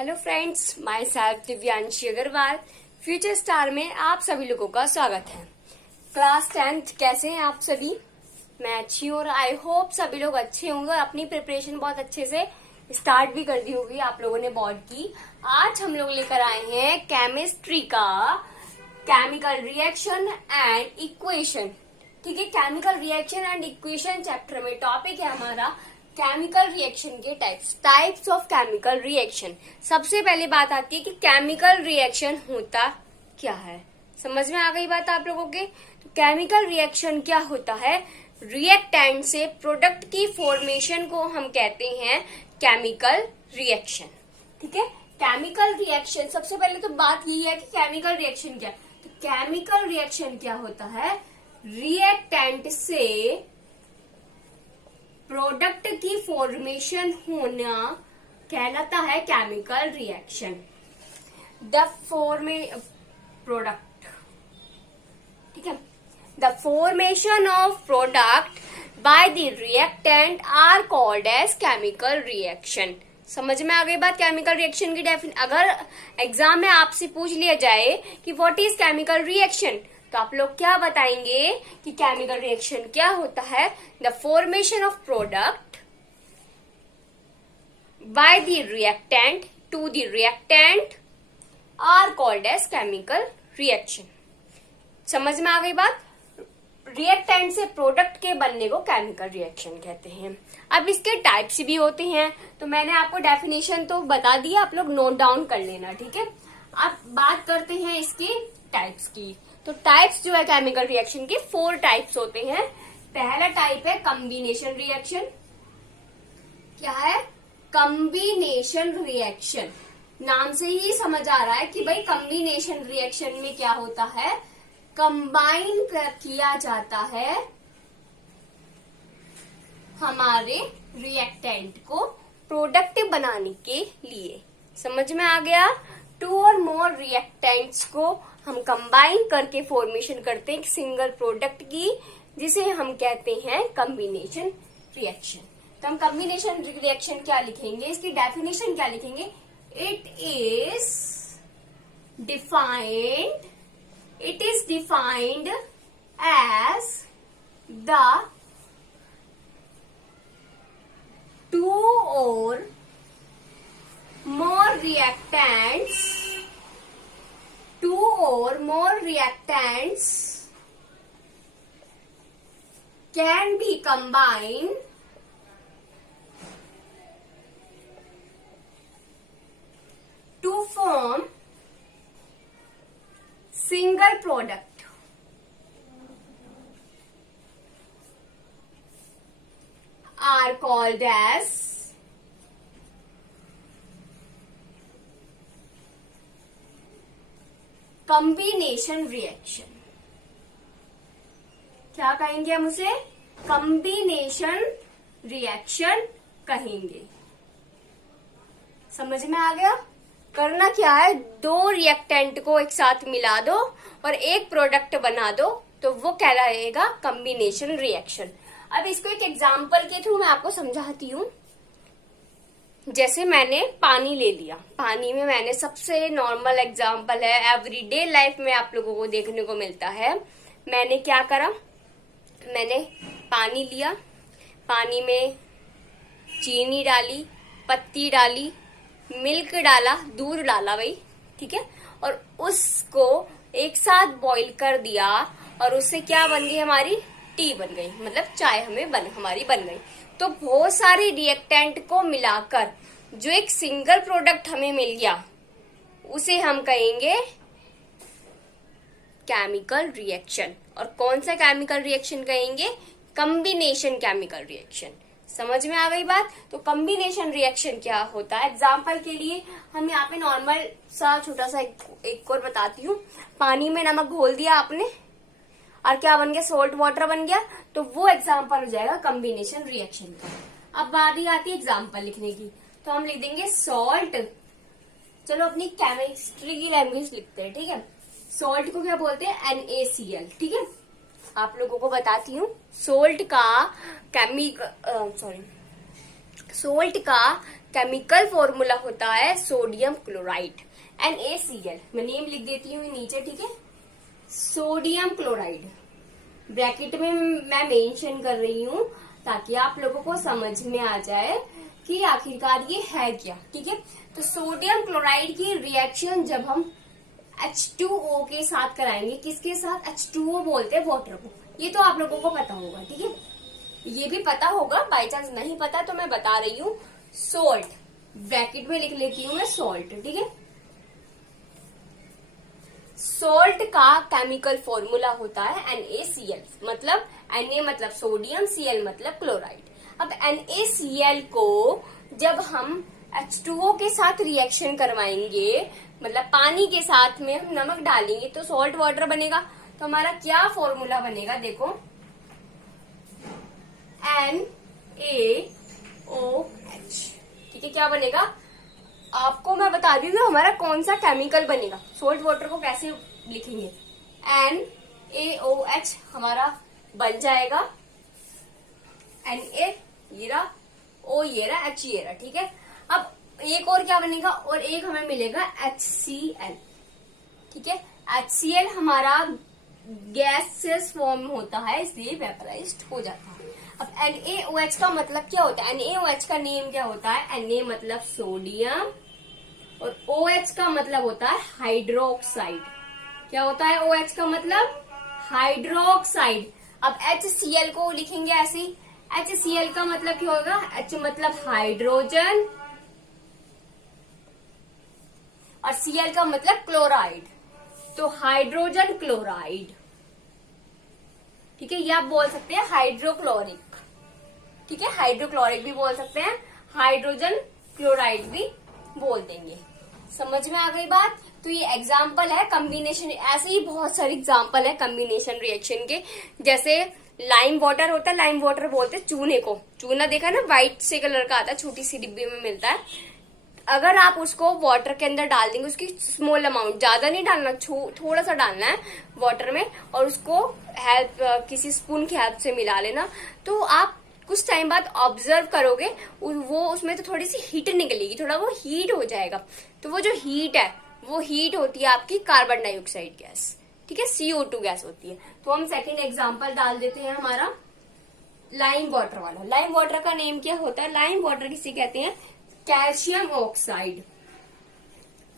Hello friends, myself Divyanshi Agarwal. Future Star में आप सभी लोगों का स्वागत है। क्लास 10th कैसे हैं आप सभी? मैं अच्छी हूँ और आई होप सभी लोग अच्छे होंगे और अपनी प्रिपरेशन बहुत अच्छे से स्टार्ट भी कर दी होगी आप लोगों ने बोर्ड की। आज हम लोग लेकर आए हैं केमिस्ट्री का केमिकल रिएक्शन एंड इक्वेशन। ठीक है, chemical reaction and equation chapter में टॉपिक है हमारा केमिकल रिएक्शन के टाइप्स ऑफ केमिकल रिएक्शन। सबसे पहले बात आती है कि केमिकल रिएक्शन होता क्या है। समझ में आ गई बात आप लोगों के? तो केमिकल रिएक्शन क्या होता है? रिएक्टेंट से प्रोडक्ट की फॉर्मेशन को हम कहते हैं केमिकल रिएक्शन। ठीक है, केमिकल रिएक्शन सबसे पहले तो बात यही है कि केमिकल रिएक्शन क्या है। तो केमिकल रिएक्शन क्या होता है? रिएक्टेंट से प्रोडक्ट की फॉर्मेशन होना कहलाता है केमिकल रिएक्शन। द प्रोडक्ट, ठीक है, the formation of product by the reactant are called as chemical reaction. समझ में आ गई बात? केमिकल रिएक्शन की डेफिनेशन अगर एग्जाम में आपसे पूछ लिया जाए कि व्हाट इज केमिकल रिएक्शन, तो आप लोग क्या बताएंगे कि केमिकल रिएक्शन क्या होता है? The formation of product by the reactant to the reactant are called as chemical reaction. समझ में आ गई बात? रिएक्टेंट से प्रोडक्ट के बनने को केमिकल रिएक्शन कहते हैं। अब इसके टाइप्स भी होते हैं, तो मैंने आपको डेफिनेशन तो बता दिया, आप लोग नोट डाउन कर लेना। ठीक है, अब बात करते हैं इसके टाइप्स की। तो टाइप्स जो है केमिकल रिएक्शन के 4 टाइप्स होते हैं। पहला टाइप है कॉम्बिनेशन रिएक्शन। क्या है? Combination reaction. नाम से ही समझ आ रहा है कि भाई कॉम्बिनेशन रिएक्शन में क्या होता है? कंबाइन किया जाता है हमारे रिएक्टेंट को प्रोडक्ट बनाने के लिए। समझ में आ गया? 2 और मोर रिएक्टेंट्स को हम कंबाइन करके फॉर्मेशन करते हैं सिंगल प्रोडक्ट की, जिसे हम कहते हैं कॉम्बिनेशन रिएक्शन। तो हम कॉम्बिनेशन रिएक्शन क्या लिखेंगे? इसकी डेफिनेशन क्या लिखेंगे? It is defined as the 2 or more reactants can be combined to form single product. Are called as combination reaction. क्या कहेंगे हम उसे? कॉम्बिनेशन रिएक्शन कहेंगे। समझ में आ गया? करना क्या है? 2 रिएक्टेंट को एक साथ मिला दो और एक प्रोडक्ट बना दो, तो वो कहलाएगा कॉम्बिनेशन रिएक्शन। अब इसको एक एग्जाम्पल के थ्रू मैं आपको समझाती हूँ। जैसे मैंने पानी ले लिया, पानी में मैंने सबसे नॉर्मल एग्जाम्पल है, एवरीडे लाइफ में आप लोगों को देखने को मिलता है। मैंने क्या करा? मैंने पानी लिया, पानी में चीनी डाली, पत्ती डाली, मिल्क डाला, दूध डाला भाई, ठीक है, और उसको एक साथ बॉईल कर दिया और उससे क्या बन गई? हमारी टी बन गई, मतलब चाय हमारी बन गई। तो बहुत सारे रिएक्टेंट को मिलाकर जो एक सिंगल प्रोडक्ट हमें मिल गया, उसे हम कहेंगे केमिकल रिएक्शन। और कौन सा केमिकल रिएक्शन कहेंगे? Combination chemical reaction. समझ में आ गई बात? तो कॉम्बिनेशन रिएक्शन क्या होता है? एग्जाम्पल के लिए हम यहाँ पे नॉर्मल सा छोटा सा एक और बताती हूँ। पानी में नमक घोल दिया आपने और क्या बन गया? सोल्ट वाटर बन गया। तो वो एग्जाम्पल हो जाएगा कॉम्बिनेशन रिएक्शन का। अब बारी आती है एग्जाम्पल लिखने की, तो हम लिख देंगे सॉल्ट। चलो अपनी केमिस्ट्री की लैंग्वेज लिखते हैं। ठीक है, सॉल्ट को क्या बोलते हैं? NaCl। ठीक है, आप लोगों को बताती हूँ। सोल्ट का केमिकल फॉर्मूला होता है सोडियम क्लोराइड NaCl। मैं नेम लिख देती हूँ नीचे, ठीक है। सोडियम क्लोराइड ब्रैकेट में मैं मेंशन कर रही हूँ ताकि आप लोगों को समझ में आ जाए कि आखिरकार ये है क्या, ठीक है। तो सोडियम क्लोराइड की रिएक्शन जब हम H2O के साथ कराएंगे, किसके साथ? H2O बोलते हैं वाटर को। ये तो आप लोगों को पता होगा, ठीक है। ये भी पता होगा, बाई चांस नहीं पता तो मैं बता रही हूँ। सोल्ट ब्रैकेट में लिख लेती हूँ मैं, सोल्ट, ठीक है। सोल्ट का केमिकल फॉर्मूला होता है NaCl, मतलब Na मतलब सोडियम, Cl मतलब क्लोराइड। अब NaCl को जब हम H2O के साथ रिएक्शन करवाएंगे, मतलब पानी के साथ में हम नमक डालेंगे तो सॉल्ट वाटर बनेगा। तो हमारा क्या फॉर्मूला बनेगा, देखो, NaOH, ठीक है। क्या बनेगा आपको मैं बता दी हूँ हमारा कौन सा केमिकल बनेगा। सॉल्ट वाटर को कैसे लिखेंगे, NaOH हमारा बन जाएगा। Na ये रहा, O ये रहा, H ये रहा, ठीक है। अब एक और क्या बनेगा, और एक हमें मिलेगा HCl, ठीक है। HCl हमारा गैसेस फॉर्म होता है, इसलिए वेपराइज्ड हो जाता है। अब NaOH का मतलब क्या होता है? NaOH का नेम क्या होता है? Na मतलब सोडियम और OH का मतलब होता है हाइड्रोक्साइड। क्या होता है OH का मतलब? हाइड्रोक्साइड। अब HCl को लिखेंगे ऐसे, HCl का मतलब क्या होगा? H मतलब हाइड्रोजन और Cl का मतलब क्लोराइड, तो हाइड्रोजन क्लोराइड, ठीक है। ये आप बोल सकते हैं हाइड्रोक्लोरिक, ठीक है। हाइड्रोक्लोरिक भी बोल सकते हैं, हाइड्रोजन क्लोराइड भी बोल देंगे। समझ में आ गई बात? तो ये एग्जाम्पल है कम्बिनेशन, ऐसे ही बहुत सारे एग्जाम्पल है कम्बिनेशन रिएक्शन के। जैसे लाइम वाटर होता है, लाइम वाटर बोलते हैं चूने को। चूना देखा ना, व्हाइट से कलर का आता है, छोटी सी डिब्बी में मिलता है। अगर आप उसको वाटर के अंदर डाल देंगे, उसकी स्मॉल अमाउंट, ज्यादा नहीं डालना, थोड़ा सा डालना है वाटर में, और उसको किसी स्पून की हेल्प से मिला लेना, तो आप कुछ टाइम बाद ऑब्जर्व करोगे वो उसमें तो थोड़ी सी हीट निकलेगी, थोड़ा वो हीट हो जाएगा। तो वो जो हीट है वो हीट होती है आपकी कार्बन डाइऑक्साइड गैस, ठीक है, CO2 गैस होती है। तो हम सेकेंड एग्जाम्पल डाल देते हैं हमारा लाइम वाटर वाला। लाइम वाटर का नेम क्या होता है? लाइम वाटर किसे कहते हैं? कैल्शियम ऑक्साइड,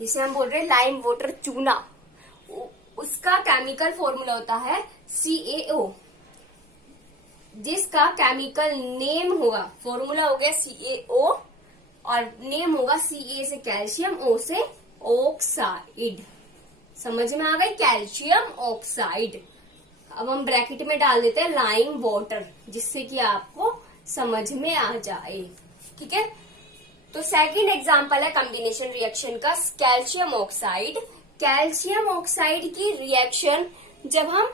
जिसे हम बोल रहे हैं लाइम वाटर चूना। उसका केमिकल फॉर्मूला होता है CaO, जिसका केमिकल नेम होगा, फॉर्मूला हो गया CaO और नेम होगा Ca से कैल्शियम, O से ऑक्साइड। समझ में आ गई? Calcium oxide. अब हम ब्रैकेट में डाल देते हैं लाइम वाटर, जिससे कि आपको समझ में आ जाए, ठीक है। तो सेकंड एग्जांपल है कॉम्बिनेशन रिएक्शन का, कैल्शियम ऑक्साइड। कैल्शियम ऑक्साइड की रिएक्शन जब हम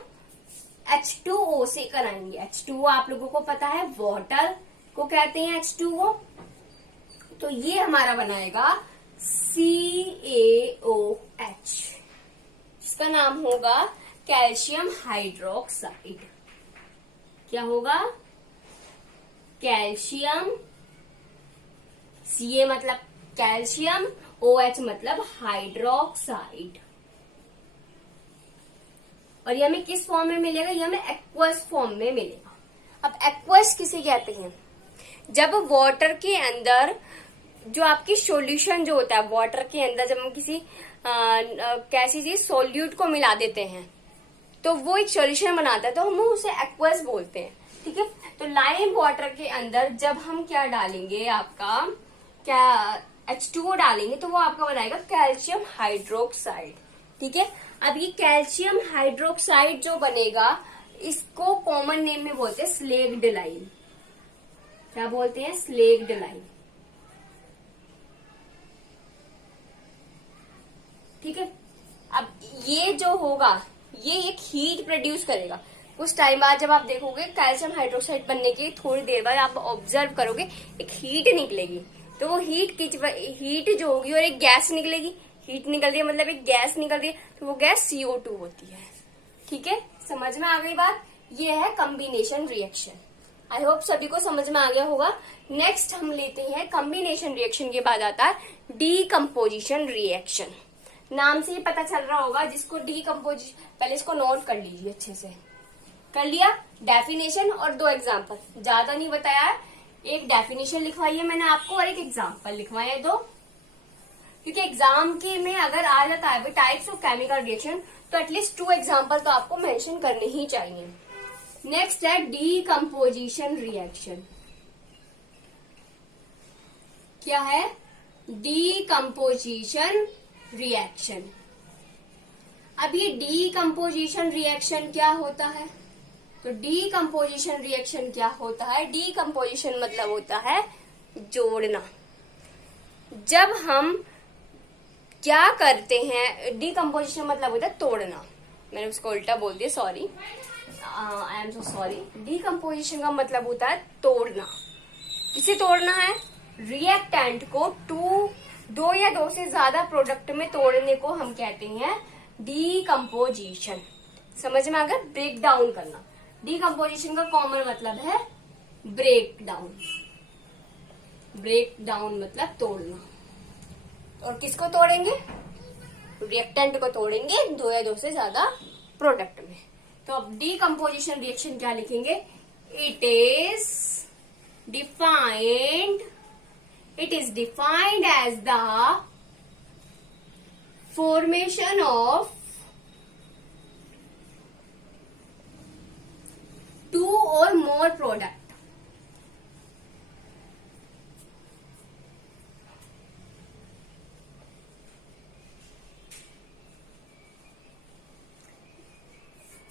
H2O से कराएंगे, H2O आप लोगों को पता है वाटर को कहते हैं H2O, तो ये हमारा बनाएगा CaOH, इसका नाम होगा कैल्शियम हाइड्रोक्साइड। क्या होगा? कैल्शियम, Ca मतलब कैल्शियम, OH मतलब हाइड्रोक्साइड। और ये हमें किस फॉर्म में मिलेगा? ये हमें एक्वस फॉर्म में मिलेगा। अब एक्वस किसे कहते हैं? जब वाटर के अंदर जो आपकी सॉल्यूशन जो होता है, वाटर के अंदर जब हम किसी कैसी चीज सोल्यूट को मिला देते हैं तो वो एक सॉल्यूशन बनाता है, तो हम उसे एक्वस बोलते हैं, ठीक है। तो लाइम वाटर के अंदर जब हम क्या डालेंगे, आपका क्या H2O डालेंगे, तो वो आपका बनाएगा कैल्शियम हाइड्रोक्साइड, ठीक है। अब ये कैल्शियम हाइड्रोक्साइड जो बनेगा, इसको कॉमन नेम में बोलते हैं स्लेग्ड लाइम। क्या बोलते हैं? स्लेग्ड लाइम, ठीक है। अब ये जो होगा, ये एक हीट प्रोड्यूस करेगा। कुछ टाइम बाद जब आप देखोगे कैल्शियम हाइड्रोक्साइड बनने की थोड़ी देर बाद आप ऑब्जर्व करोगे एक हीट निकलेगी, तो वो हीट जो होगी और एक गैस निकलेगी, हीट निकल रही है मतलब एक गैस निकल रही है, तो वो गैस CO2 होती है, ठीक है। समझ में आ गई बात? ये है कॉम्बिनेशन रिएक्शन। आई होप सभी को समझ में आ गया होगा। नेक्स्ट हम लेते हैं कॉम्बिनेशन रिएक्शन के बाद आता है डीकम्पोजिशन रिएक्शन। नाम से ही पता चल रहा होगा जिसको डीकम्पोजिशन, पहले इसको नोट कर लीजिए अच्छे से। कर लिया? डेफिनेशन और 2 एग्जाम्पल, ज्यादा नहीं बताया है। एक डेफिनेशन लिखवाई है मैंने आपको और एक एग्जाम्पल लिखवाए हैं 2, क्योंकि एग्जाम के में अगर आ जाता है टाइप्स ऑफ केमिकल रिएक्शन तो एटलीस्ट 2 एग्जाम्पल तो आपको मेंशन करने ही चाहिए। नेक्स्ट है डीकम्पोजिशन रिएक्शन। क्या है? Decomposition reaction. अब ये डीकम्पोजिशन रिएक्शन क्या होता है? तो डीकम्पोजिशन रिएक्शन क्या होता है? डीकम्पोजिशन मतलब होता है जोड़ना। जब हम क्या करते हैं, डीकम्पोजिशन मतलब होता है तोड़ना। मैंने उसको उल्टा बोल दिया, sorry, I am so sorry. Decomposition का मतलब होता है तोड़ना। किसे तोड़ना है? रिएक्टेंट को 2 या 2 से ज्यादा प्रोडक्ट में तोड़ने को हम कहते हैं डीकम्पोजिशन। समझ में आ गया? ब्रेक डाउन करना। डीकम्पोजिशन का कॉमन मतलब है ब्रेक डाउन। ब्रेक डाउन मतलब तोड़ना। और किसको तोड़ेंगे? रिएक्टेंट को तोड़ेंगे 2 या 2 से ज्यादा प्रोडक्ट में। तो अब डीकम्पोजिशन रिएक्शन क्या लिखेंगे? It is defined as the formation of 2 or more product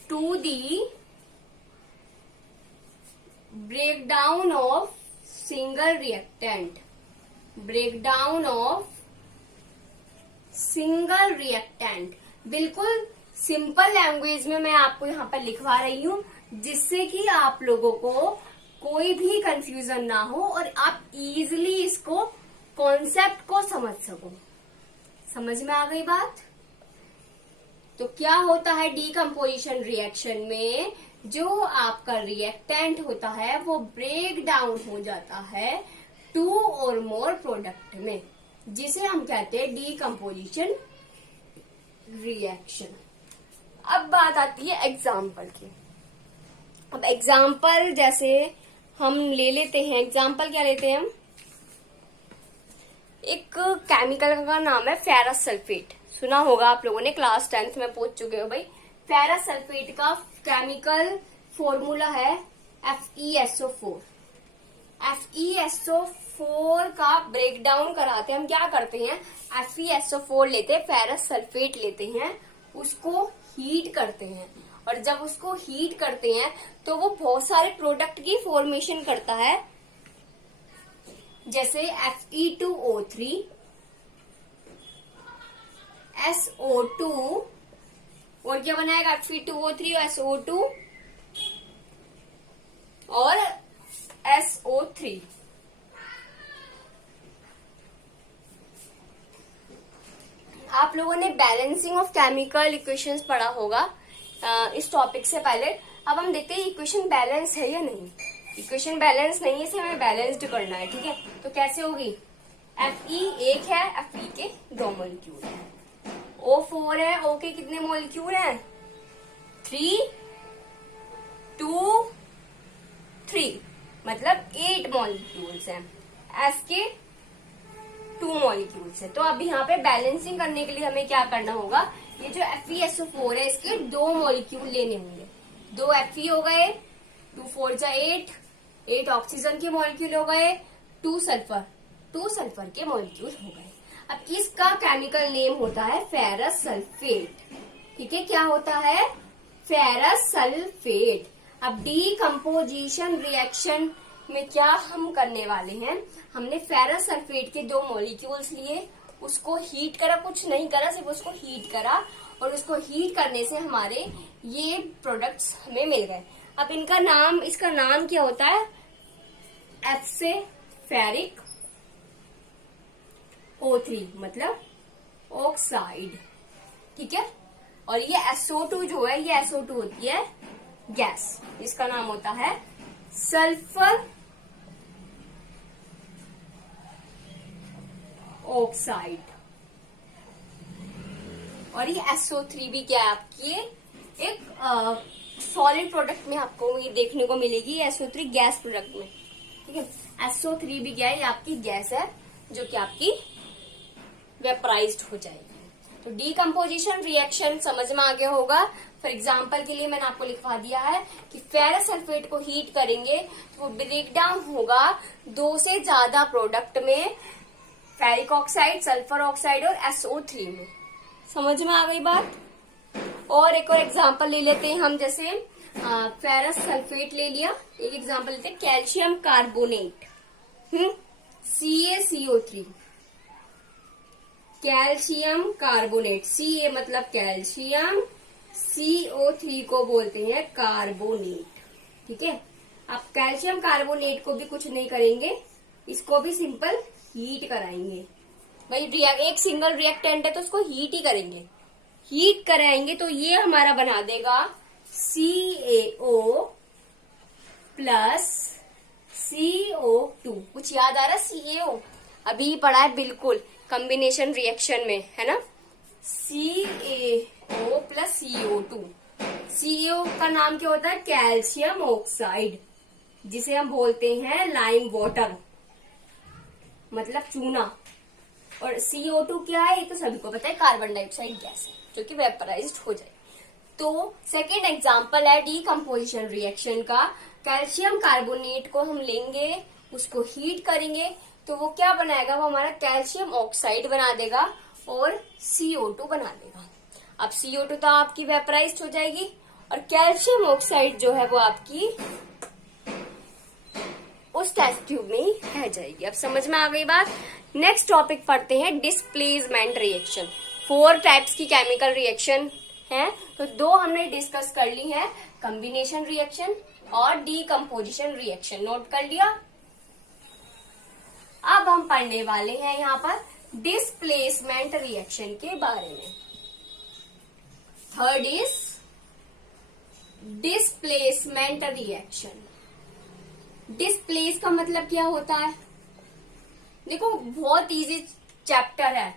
to the breakdown of single reactant. breakdown of single reactant। बिल्कुल सिंपल लैंग्वेज में मैं आपको यहाँ पर लिखवा रही हूँ, जिससे कि आप लोगों को कोई भी कंफ्यूजन ना हो और आप इजीली इसको कॉन्सेप्ट को समझ सको। समझ में आ गई बात? तो क्या होता है डीकम्पोजिशन रिएक्शन में? जो आपका रिएक्टेंट होता है वो ब्रेक डाउन हो जाता है 2 और मोर प्रोडक्ट में, जिसे हम कहते हैं डीकम्पोजिशन रिएक्शन। अब बात आती है एग्जाम्पल की। अब एग्जाम्पल जैसे हम ले लेते हैं, एग्जाम्पल क्या लेते हैं हम? एक केमिकल का नाम है फेरस सल्फेट। सुना होगा आप लोगों ने, क्लास 10th में पूछ चुके हो भाई। फेरस सल्फेट का केमिकल फॉर्मूला है FeSO4। FeSO4 का ब्रेक डाउन कराते हम क्या करते हैं? FeSO4 लेते हैं, फेरस सल्फेट लेते हैं, उसको हीट करते हैं, और जब उसको हीट करते हैं तो वो बहुत सारे प्रोडक्ट की फॉर्मेशन करता है, जैसे Fe2O3, SO2, और क्या बनाएगा? Fe2O3 और SO2 और SO3। आप लोगों ने बैलेंसिंग ऑफ केमिकल इक्वेशंस पढ़ा होगा इस टॉपिक से पहले। अब हम देखते हैं इक्वेशन बैलेंस है या नहीं। इक्वेशन बैलेंस नहीं है, इसे हमें बैलेंस्ड करना है, ठीक है? तो कैसे होगी? Fe 1 है, Fe के 2 मॉलिक्यूल है। O4 है, O के कितने मॉलिक्यूल हैं? 3, 2, 3, मतलब 8 मॉलिक्यूल्स हैं। S के 2 मॉलिक्यूल्स है। तो अब यहाँ पे बैलेंसिंग करने के लिए हमें क्या करना होगा? ये जो FeSO4 है इसके 2 मॉलिक्यूल लेने होंगे। 2 Fe हो गए, 2 4 जा 8 ऑक्सीजन के मॉलिक्यूल हो गए, 2 सल्फर के मॉलिक्यूल हो गए। अब इसका केमिकल नेम होता है फेरस सल्फेट। ठीक है, क्या होता है? Ferrous sulphate. अब डीकम्पोजिशन रिएक्शन में क्या हम करने वाले हैं? हमने फेरस सल्फेट के 2 मॉलिक्यूल्स लिए, उसको हीट करा, कुछ नहीं करा, सिर्फ उसको हीट करा, और उसको हीट करने से हमारे ये प्रोडक्ट्स हमें मिल गए। अब इसका नाम क्या होता है? F से फेरिक O3 मतलब ऑक्साइड। ठीक है, और ये SO2 जो है, ये SO2 होती है गैस, इसका नाम होता है सल्फर ऑक्साइड। और ये SO3 भी क्या है आपकी, एक सॉलिड प्रोडक्ट में आपको ये देखने को मिलेगी, SO3 गैस प्रोडक्ट में, ठीक है। SO3 भी क्या है, ये आपकी गैस है जो कि आपकी वेपराइज्ड हो जाएगी। तो डीकम्पोजिशन रिएक्शन समझ में आ गया होगा। फॉर एग्जाम्पल के लिए मैंने आपको लिखवा दिया है कि फेरस सल्फेट को हीट करेंगे तो वो ब्रेक डाउन होगा 2 से ज्यादा प्रोडक्ट में, फेरिक ऑक्साइड, सल्फर ऑक्साइड और SO3 में। समझ में आ गई बात। और एक और एग्जाम्पल ले लेते हैं हम, जैसे फेरस सल्फेट ले लिया, एक एग्जाम्पल लेते हैं calcium carbonate, CaCO3, calcium carbonate, Ca मतलब कैल्शियम, CO3 को बोलते हैं कार्बोनेट, ठीक है। आप कैल्शियम कार्बोनेट को भी कुछ नहीं करेंगे, इसको भी सिंपल हीट कराएंगे। भाई एक सिंगल रिएक्टेंट है तो उसको हीट ही करेंगे, हीट कराएंगे तो ये हमारा बना देगा CaO प्लस CO2। कुछ याद आ रहा है? CaO अभी पढ़ा है बिल्कुल कॉम्बिनेशन रिएक्शन में, है ना। CaO plus CO2। CaO का नाम क्या होता है? कैल्शियम ऑक्साइड, जिसे हम बोलते हैं लाइम वाटर, मतलब चूना। और CO2 क्या है? ये तो सभी को पता है, कार्बन डाइऑक्साइड गैस है जो कि वेपराइज्ड हो जाए। तो सेकेंड एग्जांपल है डीकम्पोजिशन रिएक्शन का। कैल्शियम कार्बोनेट को हम लेंगे, उसको हीट करेंगे तो वो क्या बनाएगा? वो हमारा कैल्शियम ऑक्साइड बना देगा और CO2 बना देगा। अब CO2 तो आपकी वेपराइज्ड हो जाएगी और कैल्शियम ऑक्साइड जो है वो आपकी उस टेस्ट ट्यूब में ही रह जाएगी। अब समझ में आ गई बात। नेक्स्ट टॉपिक पढ़ते हैं डिस्प्लेसमेंट रिएक्शन। 4 टाइप्स की केमिकल रिएक्शन है, तो 2 हमने डिस्कस कर ली है, कॉम्बिनेशन रिएक्शन और डीकम्पोजिशन रिएक्शन। नोट कर लिया। अब हम पढ़ने वाले हैं यहाँ पर डिस्प्लेसमेंट रिएक्शन के बारे में। Third is displacement reaction. Displace का मतलब क्या होता है? देखो बहुत इजी चैप्टर है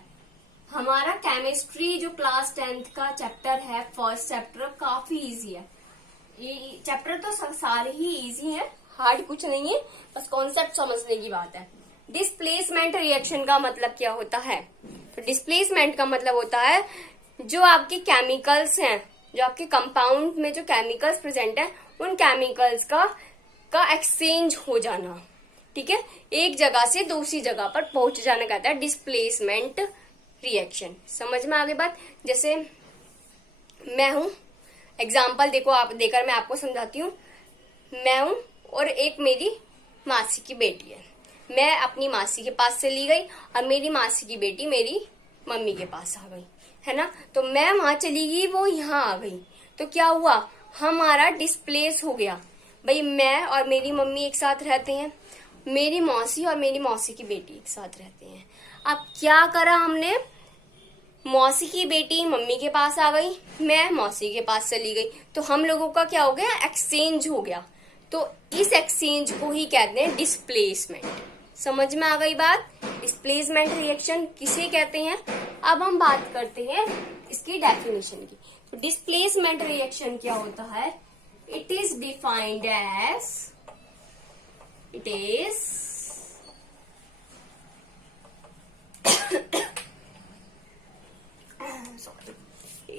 हमारा, केमिस्ट्री जो क्लास 10th का चैप्टर है, फर्स्ट चैप्टर, काफी इजी है। ये चैप्टर तो सारे ही इजी है, हार्ड कुछ नहीं है, बस कॉन्सेप्ट समझने की बात है। डिस्प्लेसमेंट रिएक्शन का मतलब क्या होता है? तो डिस्प्लेसमेंट का मतलब होता है जो आपके केमिकल्स हैं, जो आपके कंपाउंड में जो केमिकल्स प्रेजेंट है, उन केमिकल्स का एक्सचेंज हो जाना, ठीक है। एक जगह से दूसरी जगह पर पहुंच जाना कहता है डिस्प्लेसमेंट रिएक्शन। समझ में आ गई बात। जैसे मैं हूं, एग्जाम्पल देखो आप देकर मैं आपको समझाती हूँ। मैं हूं और एक मेरी मासी की बेटी है। मैं अपनी मासी के पास से ली गई और मेरी मासी की बेटी मेरी मम्मी के पास आ गई, है ना। तो मैं वहां चली गई, वो यहाँ आ गई, तो क्या हुआ? हमारा डिस्प्लेस हो गया। भाई मैं और मेरी मम्मी एक साथ रहते हैं, मेरी मौसी और मेरी मौसी की बेटी एक साथ रहते हैं। अब क्या करा हमने? मौसी की बेटी मम्मी के पास आ गई, मैं मौसी के पास चली गई, तो हम लोगों का क्या हो गया? एक्सचेंज हो गया। तो इस एक्सचेंज को ही कहते हैं डिस्प्लेसमेंट। समझ में आ गई बात। डिस्प्लेसमेंट रिएक्शन किसे कहते हैं? अब हम बात करते हैं इसकी डेफिनेशन की। तो डिस्प्लेसमेंट रिएक्शन क्या होता है? It is defined as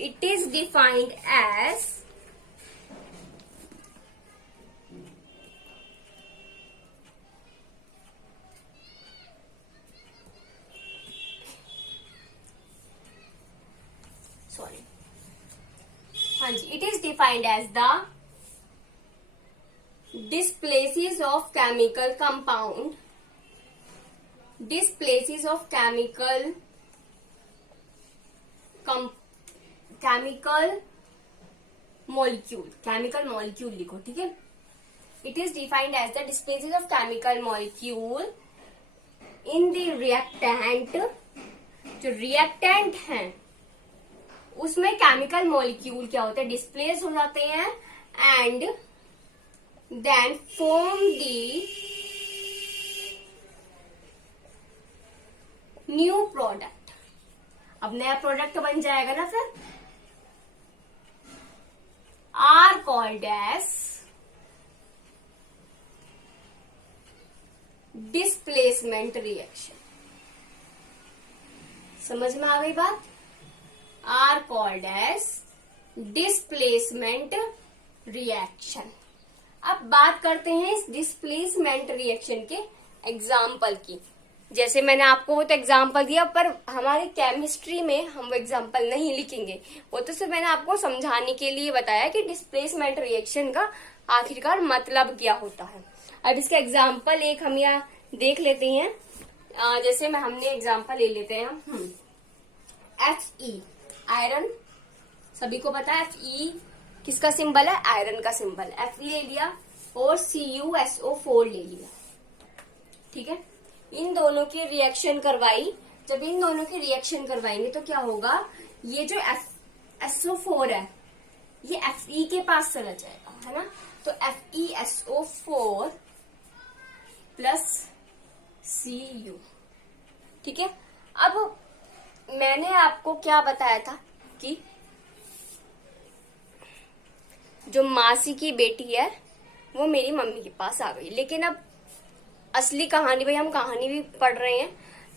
it is defined as it is defined as the displaces of chemical compound, displaces of chemical molecule लिखो, ठीक है। It is defined as the displaces of chemical molecule in the reactant। जो reactant है उसमें chemical molecule क्या होते हैं? Displace हो जाते हैं and then form the new product. अब नया प्रोडक्ट बन जाएगा ना, फिर are called as displacement reaction. समझ में आ गई बात? are called as displacement reaction. अब बात करते हैं इस डिस्प्लेसमेंट रिएक्शन के एग्जाम्पल की। जैसे मैंने आपको वो तो एग्जाम्पल दिया, पर हमारी केमिस्ट्री में हम वो एग्जाम्पल नहीं लिखेंगे, वो तो सिर्फ मैंने आपको समझाने के लिए बताया कि डिस्प्लेसमेंट रिएक्शन का आखिरकार मतलब क्या होता है। अब इसका एग्जाम्पल एक हम यहाँ देख लेते हैं। जैसे में हमने एग्जाम्पल ले लेते हैं हम Fe, आयरन। सभी को पता है Fe किसका सिंबल है? आयरन का सिंबल। Fe ले लिया और CuSO4 ले लिया, ठीक है। इन दोनों की रिएक्शन करवाई। जब इन दोनों की रिएक्शन करवाएंगे तो क्या होगा, ये जो SO4 है ये Fe के पास चला जाएगा, है ना। तो FeSO4 प्लस Cu, ठीक है। अब मैंने आपको क्या बताया था कि जो मासी की बेटी है वो मेरी मम्मी के पास आ गई, लेकिन अब असली कहानी, भाई हम कहानी भी पढ़ रहे हैं,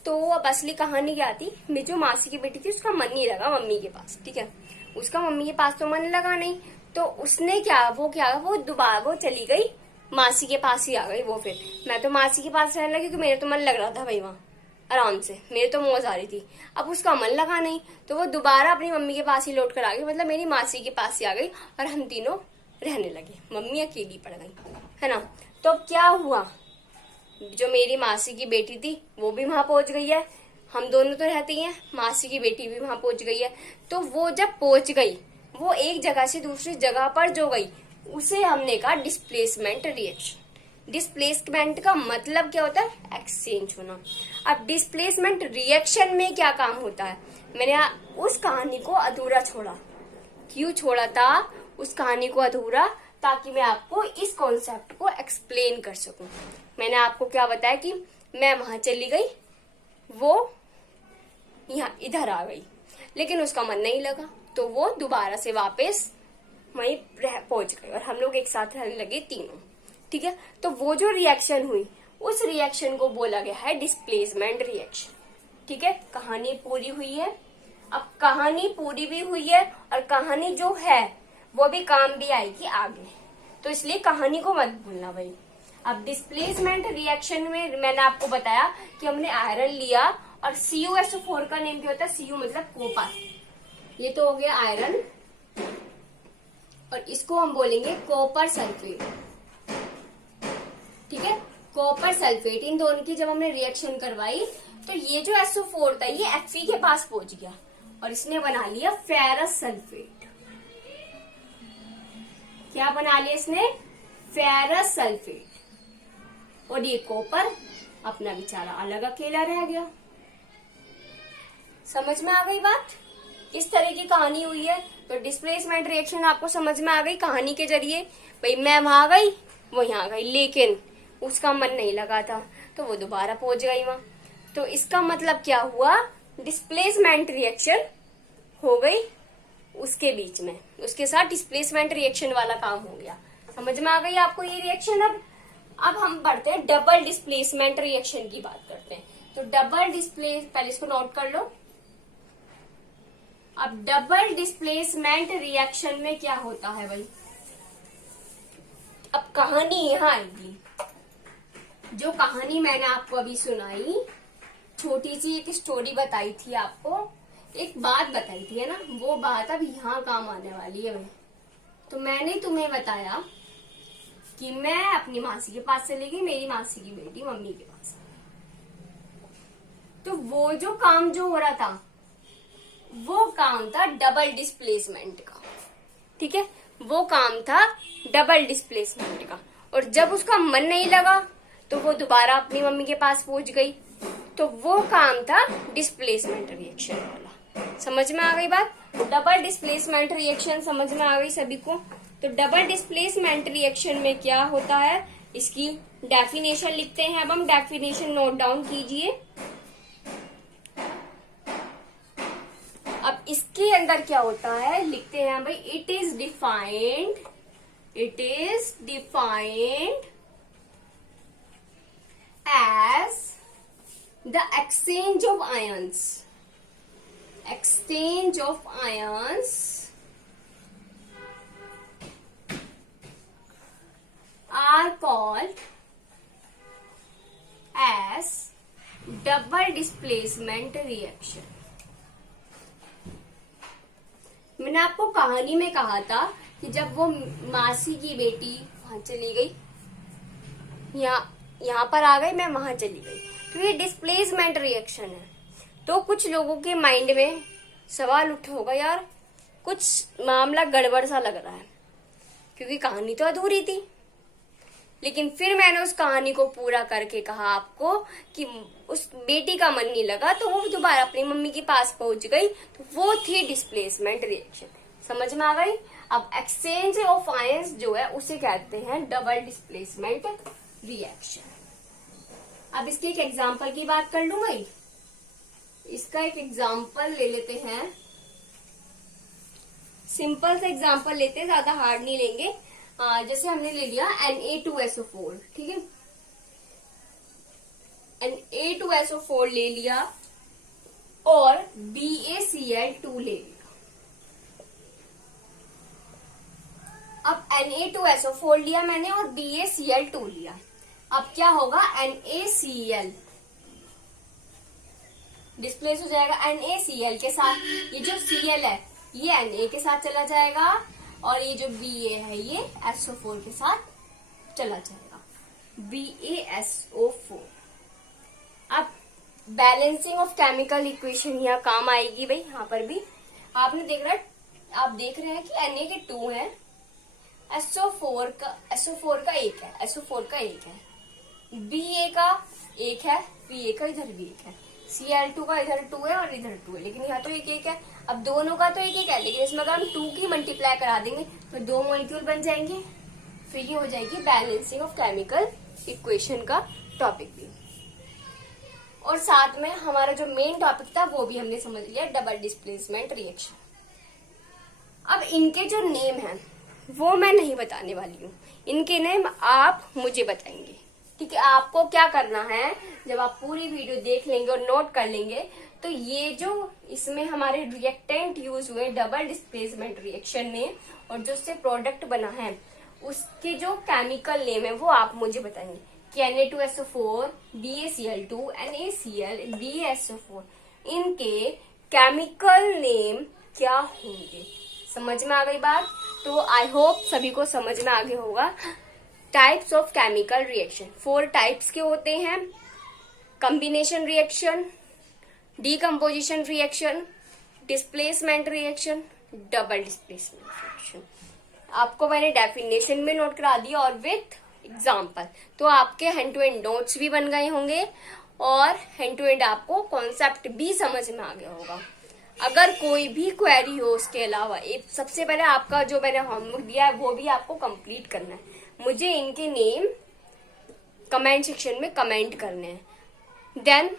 तो अब असली कहानी क्या थी, मेरी जो मासी की बेटी थी उसका मन नहीं लगा मम्मी के पास, ठीक है। उसका मम्मी के पास तो मन लगा नहीं, तो उसने वो दोबारा वो चली गई मासी के पास ही आ गई। वो फिर मैं तो मासी के पास रहने लगी क्योंकि मेरे तो मन लग रहा था भाई वहां आराम से, मेरे तो मौज आ रही थी। अब उसका मन लगा नहीं तो वो दोबारा अपनी मम्मी के पास ही लौट कर आ गई, मतलब मेरी मासी के पास ही आ गई और हम तीनों रहने लगे। मम्मी अकेली पड़ गई, है ना। तो अब क्या हुआ, जो मेरी मासी की बेटी थी वो भी वहां पहुंच गई है, हम दोनों तो रहते ही हैं, मासी की बेटी भी वहां पहुंच गई है। तो वो जब पहुंच गई, वो एक जगह से दूसरी जगह पर जो गई उसे हमने कहा डिस्प्लेसमेंट रिएक्शन। डिस्प्लेसमेंट का मतलब क्या होता है? एक्सचेंज होना। अब डिस्प्लेसमेंट रिएक्शन में क्या काम होता है, मैंने उस कहानी को अधूरा छोड़ा। क्यों छोड़ा था उस कहानी को अधूरा? ताकि मैं आपको इस कॉन्सेप्ट को एक्सप्लेन कर सकूं। मैंने आपको क्या बताया कि मैं वहां चली गई, वो यहाँ इधर आ गई, लेकिन उसका मन नहीं लगा तो वो दोबारा से वापस वहीं पहुंच गई और हम लोग एक साथ रहने लगे तीनों, ठीक है। तो वो जो रिएक्शन हुई उस रिएक्शन को बोला गया है डिस्प्लेसमेंट रिएक्शन, ठीक है। कहानी पूरी हुई है। अब कहानी पूरी भी हुई है और कहानी जो है वो भी काम भी आएगी आगे, तो इसलिए कहानी को मत भूलना भाई। अब डिस्प्लेसमेंट रिएक्शन में मैंने आपको बताया कि हमने आयरन लिया और CuSO4 का नेम क्या होता है? Cu मतलब कॉपर। ये तो हो गया आयरन और इसको हम बोलेंगे कॉपर सल्फेट, ठीक है। कॉपर सल्फेट, इन दोनों की जब हमने रिएक्शन करवाई तो ये जो SO4 था ये Fe के पास पहुंच गया और इसने बना लिया फेरस सल्फेट। क्या बना लिया इसने? Ferrous sulphate. और ये कॉपर अपना बेचारा अलग अकेला रह गया। समझ में आ गई बात? इस तरह की कहानी हुई है। तो डिस्प्लेसमेंट रिएक्शन आपको समझ में आ गई कहानी के जरिए। भाई मैं वहां गई, वो यहाँ गई, लेकिन उसका मन नहीं लगा था तो वो दोबारा पहुंच गई वहां। तो इसका मतलब क्या हुआ? डिस्प्लेसमेंट रिएक्शन हो गई उसके बीच में, उसके साथ डिस्प्लेसमेंट रिएक्शन वाला काम हो गया। समझ में आ गई आपको ये रिएक्शन? अब हम बढ़ते हैं डबल डिस्प्लेसमेंट रिएक्शन की बात करते हैं। तो डबल डिस्प्लेस, पहले इसको नोट कर लो। अब डबल डिस्प्लेसमेंट रिएक्शन में क्या होता है भाई? अब कहानी यहां आएगी। जो कहानी मैंने आपको अभी सुनाई, छोटी सी एक स्टोरी बताई थी आपको, एक बात बताई थी, है ना, वो बात अब यहाँ काम आने वाली है भाई। तो मैंने तुम्हें बताया कि मैं अपनी मासी के पास चली गई, मेरी मासी की बेटी मम्मी के पास। तो वो जो काम जो हो रहा था वो काम था डबल डिस्प्लेसमेंट का, ठीक है। वो काम था डबल डिस्प्लेसमेंट का। और जब उसका मन नहीं लगा तो वो दोबारा अपनी मम्मी के पास पहुंच गई, तो वो काम था डिस्प्लेसमेंट रिएक्शन वाला। समझ में आ गई बात? डबल डिस्प्लेसमेंट रिएक्शन समझ में आ गई सभी को? तो डबल डिस्प्लेसमेंट रिएक्शन में क्या होता है, इसकी डेफिनेशन लिखते हैं। अब हम डेफिनेशन नोट डाउन कीजिए। अब इसके अंदर क्या होता है लिखते हैं भाई, it is defined as the exchange of ions are called as double displacement reaction। मैंने आपको कहानी में कहा था कि जब वो मासी की बेटी वहां चली गई, यहाँ पर आ गई, मैं वहां चली गई, तो ये डिस्प्लेसमेंट रिएक्शन है। तो कुछ लोगों के माइंड में सवाल उठा होगा, यार कुछ मामला गड़बड़ सा लग रहा है, क्योंकि कहानी तो अधूरी थी। लेकिन फिर मैंने उस कहानी को पूरा करके कहा आपको कि उस बेटी का मन नहीं लगा, तो वो दोबारा अपनी मम्मी के पास पहुंच गई, तो वो थी डिस्प्लेसमेंट रिएक्शन। समझ में आ गई। अब एक्सचेंज ऑफ आयंस जो है उसे कहते हैं डबल डिस्प्लेसमेंट रिएक्शन। अब इसके एक एग्जाम्पल की बात कर लूं भाई, इसका एक एग्जाम्पल ले लेते हैं, सिंपल सा एग्जाम्पल लेते हैं, ज्यादा हार्ड नहीं लेंगे। जैसे हमने ले लिया Na2SO4, ठीक है, Na2SO4 ले लिया और BaCl2 ले लिया। अब Na2SO4 लिया मैंने और BaCl2 लिया, अब क्या होगा, NaCl डिस्प्लेस हो जाएगा NaCl के साथ। ये जो Cl है ये Na के साथ चला जाएगा और ये जो Ba है ये SO4 के साथ चला जाएगा, BaSO4। अब बैलेंसिंग ऑफ केमिकल इक्वेशन यहाँ काम आएगी भाई। यहाँ पर भी आपने आप देख रहे हैं कि Na के 2 है, SO4 का एक है, Ba का एक है, Ba का इधर भी एक है, Cl2 का इधर 2 है और इधर 2 है, लेकिन यहाँ तो एक है। अब दोनों का तो एक है, लेकिन इसमें अगर हम 2 की मल्टीप्लाई करा देंगे तो 2 मॉलिक्यूल बन जाएंगे। फिर ये हो जाएगी बैलेंसिंग ऑफ केमिकल इक्वेशन का टॉपिक भी। और साथ में हमारा जो मेन टॉपिक था वो भी हमने समझ लिया, डबल डिस्प्लेसमेंट रिएक्शन। अब इनके जो नेम है वो मैं नहीं बताने वाली हूँ, इनके नेम आप मुझे बताएंगे, ठीक है। आपको क्या करना है, जब आप पूरी वीडियो देख लेंगे और नोट कर लेंगे, तो ये जो इसमें हमारे रिएक्टेंट यूज हुए डबल डिस्प्लेसमेंट रिएक्शन में और जो उससे प्रोडक्ट बना है उसके जो केमिकल नेम है वो आप मुझे बताएंगे कि Na2SO4, BaCl2, NaCl, BaSO4, इनके केमिकल नेम क्या होंगे। समझ में आ गई बात। तो आई होप सभी को समझ में आ गया होगा। Types of chemical reaction 4 types के होते हैं, combination reaction, decomposition reaction, displacement reaction, double displacement reaction. आपको मैंने डेफिनेशन में नोट करा दिया और विथ एग्जाम्पल, तो आपके हैंड टू हैंड नोट्स भी बन गए होंगे और हैंड टू हैंड आपको कॉन्सेप्ट भी समझ में आ गया होगा। अगर कोई भी क्वेरी हो उसके अलावा, सबसे पहले आपका जो मैंने होमवर्क दिया है वो भी आपको कंप्लीट करना है। मुझे इनके नेम कमेंट सेक्शन में कमेंट करने हैं। देन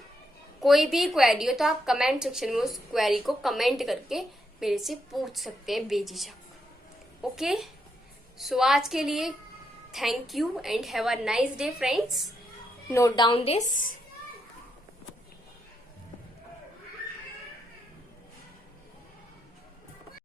कोई भी क्वेरी हो तो आप कमेंट सेक्शन में उस क्वेरी को कमेंट करके मेरे से पूछ सकते हैं बेझिझक। ओके, सो आज के लिए thank you and have a nice day friends. Note down this.